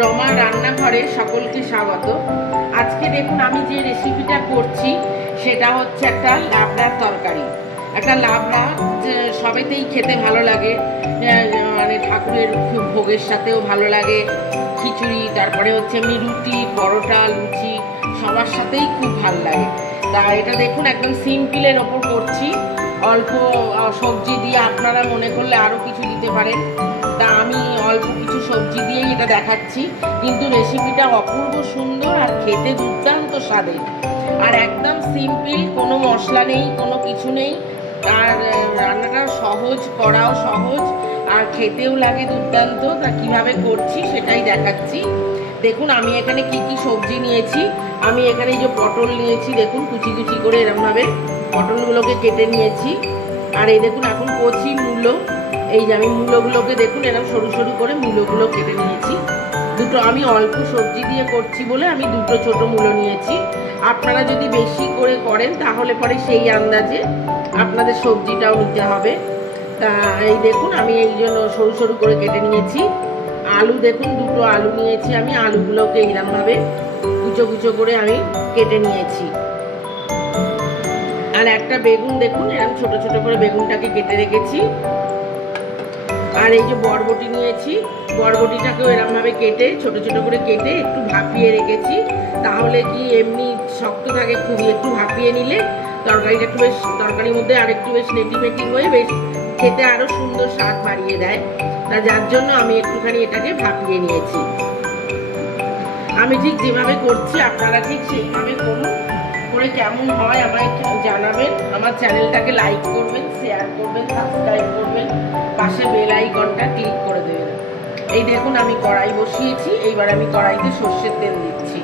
রমা রান্নাঘরে সকলকে স্বাগত। আজকে দেখুন আমি যে রেসিপিটা করছি সেটা হচ্ছে একটা লাবড়ার তরকারি। একটা লাবড়া যে সবেতেই খেতে ভালো লাগে, মানে ঠাকুরের ভোগের সাথেও ভালো লাগে, খিচুড়ি, তারপরে হচ্ছে এমনি রুটি, পরোটা, লুচি সবার সাথেই খুব ভালো লাগে। তা এটা দেখুন একদম সিম্পলের ওপর করছি, অল্প সবজি দিয়ে। আপনারা মনে করলে আরও কিছু দিতে পারেন, তা আমি অল্প কিছু সবজি দিয়েই এটা দেখাচ্ছি। কিন্তু রেসিপিটা অপূর্ব সুন্দর আর খেতে দুর্দান্ত স্বাদের, আর একদম সিম্পল, কোনো মশলা নেই, কোনো কিছু নেই। আর রান্নাটা সহজ, করাও সহজ, আর খেতেও লাগে দুর্দান্ত। তা কীভাবে করছি সেটাই দেখাচ্ছি। দেখুন আমি এখানে কি কি সবজি নিয়েছি। আমি এখানে এই যে পটল নিয়েছি, দেখুন কুচি কুচি করে এরকমভাবে পটলগুলোকে কেটে নিয়েছি। আর এই দেখুন এখন কচি মূলো, এই যে আমি মূলোগুলোকে দেখুন এরকম সরু সরু করে মূলোগুলো কেটে নিয়েছি। দুটো, আমি অল্প সবজি দিয়ে করছি বলে আমি দুটো ছোট মূলো নিয়েছি। আপনারা যদি বেশি করে করেন তাহলে পরে সেই আন্দাজে আপনাদের সবজিটাও নিতে হবে। তা এই দেখুন আমি এই জন্য সরু সরু করে কেটে নিয়েছি। আলু দেখুন দুটো আলু নিয়েছি আমি, আলুগুলোকে এইরকমভাবে কুচো কুচো করে আমি কেটে নিয়েছি। আর একটা বেগুন দেখুন এরকম ছোট ছোট করে বেগুনটাকে কেটে রেখেছি। আর এই যে বরবটি নিয়েছি, বরবটিটাকেও এরকমভাবে কেটে ছোট ছোট করে কেটে একটু ভাপিয়ে রেখেছি। তাহলে কি এমনি শক্ত থাকে খুবই, একটু ভাপিয়ে নিলে তরকারিটা একটু বেশ, তরকারির মধ্যে আর একটু বেশ নেটি ফেটি হয়ে বেশ খেতে আরও সুন্দর স্বাদ বাড়িয়ে দেয়। তা যার জন্য আমি একটুখানি এটাকে ভাপিয়ে নিয়েছি। আমি ঠিক যেভাবে করছি আপনারা ঠিক সেইভাবে করুন, করে কেমন হয় আমায় জানাবেন। আমার চ্যানেলটাকে লাইক করবেন, শেয়ার করবেন, সাবস্ক্রাইব করবেন, পাশে বেল আইকনটা ক্লিক করে দেবেন। এই দেখুন আমি কড়াই বসিয়েছি, এইবার আমি কড়াইতে সর্ষের তেল দিচ্ছি।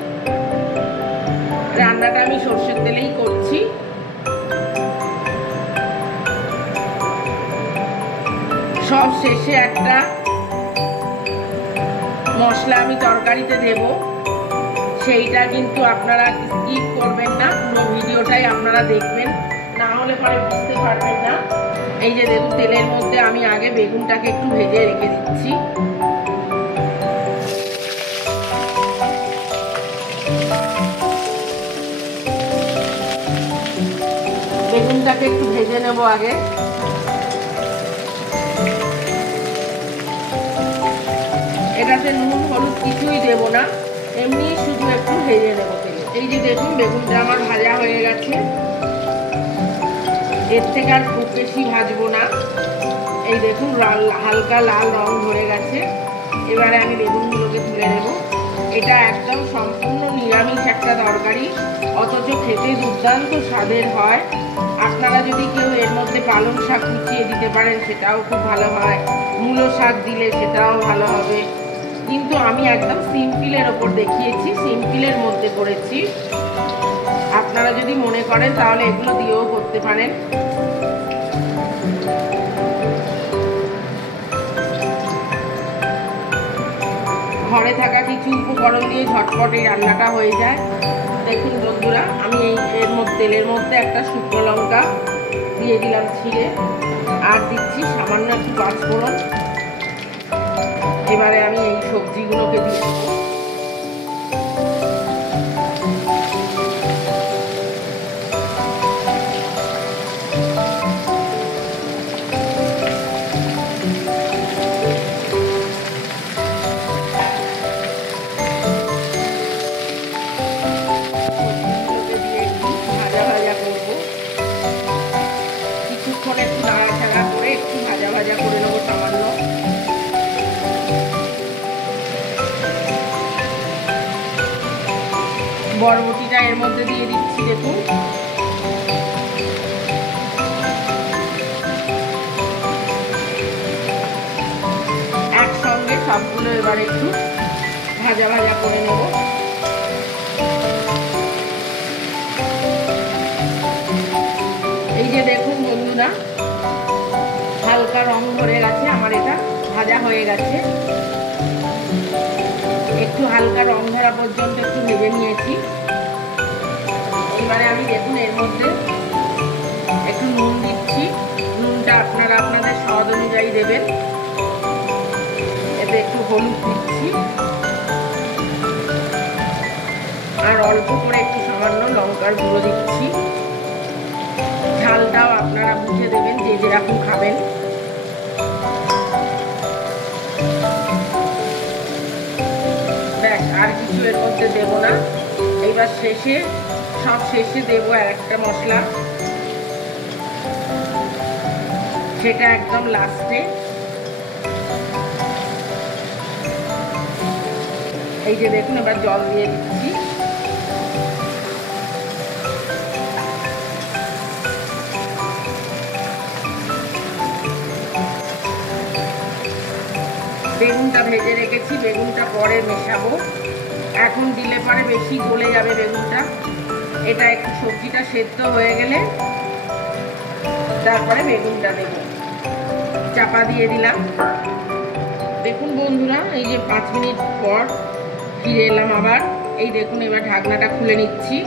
রান্নাটা আমি সর্ষের তেলেই করছি। সব শেষে একটা মশলা আমি তরকারিতে দেব, সেইটা কিন্তু আপনারা স্কিপ করবেন না, পুরো ভিডিওটাই আপনারা দেখবেন, না হলে পরে বুঝতে পারবেন না। এই যে দেখুন তেলের মধ্যে আমি আগে বেগুনটাকে একটু ভেজে রেখে দিচ্ছি। বেগুনটাকে একটু ভেজে নেব আগে। এটাতে নুন হলুদ কিছুই দেব না, এমনি শুধু একটু ভেজে নেবো তেলে। এই যে দেখুন বেগুনটা আমার ভাজা হয়ে গেছে, এর থেকে আর খুব বেশি ভাজবো না। এই দেখুন হালকা লাল রং ধরে গেছে। এবারে আমি বেগুনগুলোকে তুলে নেব। এটা একদম সম্পূর্ণ নিরামিষ একটা তরকারি, অথচ খেতে দুর্দান্ত স্বাদের হয়। আপনারা যদি কেউ এর মধ্যে পালং শাক কুচিয়ে দিতে পারেন সেটাও খুব ভালো হয়, মূলো শাক দিলে সেটাও ভালো হবে। কিন্তু আমি একদম সিম্পলের ওপর দেখিয়েছি, সিম্পলের মধ্যে করেছি। আপনারা যদি মনে করেন তাহলে এগুলো দিয়েও করতে পারেন। ঘরে থাকা কিছু উপকরণ দিয়ে ঝটপট এই রান্নাটা হয়ে যায়। দেখুন বন্ধুরা, আমি এর মধ্যে তেলের মধ্যে একটা শুকনো লঙ্কা দিয়ে দিলাম ছিঁড়ে, আর দিচ্ছি সামান্য একটু পাঁচফোড়ন। এবারে আমি এই সবজিগুলোকে দিয়ে দেবো। বরবটিটা এর মধ্যে দিয়ে দিচ্ছি, দেখুন একসঙ্গে সবগুলো এবার একটু ভাজা ভাজা করে নেব। এই যে দেখুন বন্ধুরা, হালকা রং ধরে গেছে আমার, এটা ভাজা হয়ে গেছে। একটু হালকা রং ধরা পর্যন্ত একটু ভেজে নিয়েছি। এবারে আমি দেখুন এর মধ্যে একটু নুন দিচ্ছি। নুনটা আপনারা আপনাদের স্বাদ অনুযায়ী দেবেন। এতে একটু হলুদ দিচ্ছি। অল্প করে একটু সামান্য লঙ্কার গুঁড়ো দিচ্ছি। ঝালটাও আপনারা বুঝে দেবেন যে যেরকম খাবেন। ব্যাস, আর কিছু এর মধ্যে দেবো না। এইবার শেষে, সব শেষে দেবো আর একটা মশলা, সেটা একদম লাস্টে। এই যে দেখুন, এবার জল দিয়ে দিচ্ছি। বেগুনটা ভেজে রেখেছি, বেগুনটা পরে মেশাবো। এখন দিলে পরে বেশি গলে যাবে বেগুনটা। এটা একটু সবজিটা সেদ্ধ হয়ে গেলে তারপরে বেগুনটা দেব। চাপা দিয়ে দিলাম। দেখুন বন্ধুরা, এই যে 5 মিনিট পর ফিরে এলাম আবার। এই দেখুন, এবার ঢাকনাটা খুলে নিচ্ছি।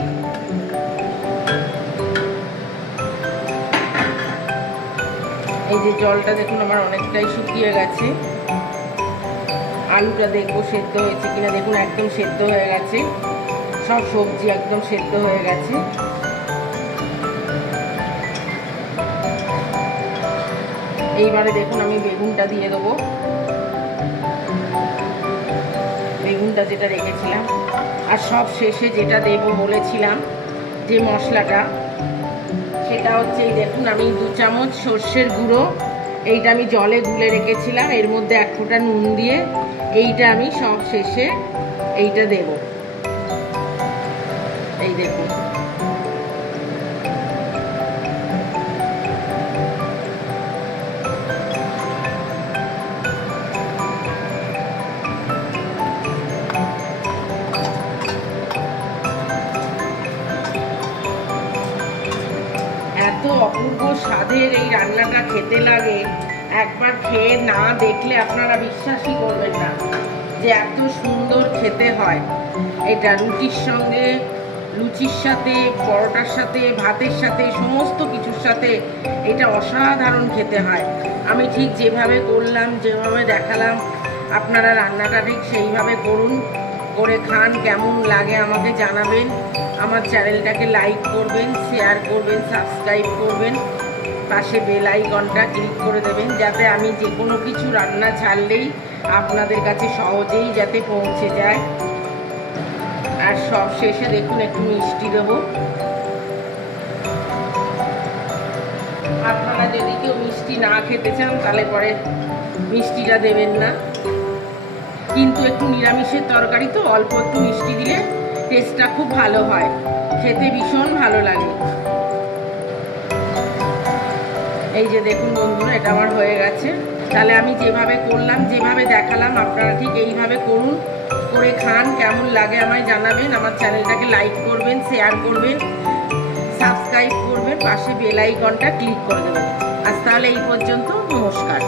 এই যে জলটা দেখুন আমার অনেকটাই শুকিয়ে গেছে। আলুটা দেখবো সেদ্ধ হয়েছে কিনা। দেখুন একদম সেদ্ধ হয়ে গেছে, সব সবজি একদম সেদ্ধ হয়ে গেছে। এইবারে দেখুন আমি বেগুনটা দিয়ে দেবো, বেগুনটা যেটা রেখেছিলাম। আর সব শেষে যেটা দেবো বলেছিলাম, যে মশলাটা, সেটা হচ্ছে এই দেখুন, আমি 2 চামচ সর্ষের গুঁড়ো, এইটা আমি জলে গুলে রেখেছিলাম, এর মধ্যে 1 ফোঁটা নুন দিয়ে এইটা আমি সব শেষে এইটা দেব। এই দেখুন, এত অপূর্ব স্বাদের এই রান্নাটা খেতে লাগে, একবার খেয়ে না দেখলে আপনারা বিশ্বাসই করবেন না যে এত সুন্দর খেতে হয়। এটা রুটির সঙ্গে, লুচির সাথে, পরোটার সাথে, ভাতের সাথে, সমস্ত কিছুর সাথে এটা অসাধারণ খেতে হয়। আমি ঠিক যেভাবে করলাম, যেভাবে দেখালাম, আপনারা রান্নাটা ঠিক সেইভাবে করুন, করে খান। কেমন লাগে আমাকে জানাবেন। আমার চ্যানেলটাকে লাইক করবেন, শেয়ার করবেন, সাবস্ক্রাইব করবেন, পাশে বেল আইকনটা ক্লিক করে দেবেন, যাতে আমি যে কোনো কিছু রান্না ছাড়লেই আপনাদের কাছে সহজেই যাতে পৌঁছে যায়। আর সব শেষে দেখুন একটু মিষ্টি দেবো। আপনারা যদি কেউ মিষ্টি না খেতে চান তাহলে পরে মিষ্টিটা দেবেন না, কিন্তু একটু নিরামিষের তরকারি তো অল্প একটু মিষ্টি দিলে টেস্টটা খুব ভালো হয়, খেতে ভীষণ ভালো লাগে। এই যে দেখুন বন্ধুরা, এটা আমার হয়ে গেছে। তাহলে আমি যেভাবে করলাম, যেভাবে দেখালাম, আপনারা ঠিক এইভাবে করুন, করে খান। কেমন লাগে আমায় জানাবেন। আমার চ্যানেলটাকে লাইক করবেন, শেয়ার করবেন, সাবস্ক্রাইব করবেন, পাশে বেল আইকনটা ক্লিক করে দেবেন। আজ তাহলে এই পর্যন্ত, নমস্কার।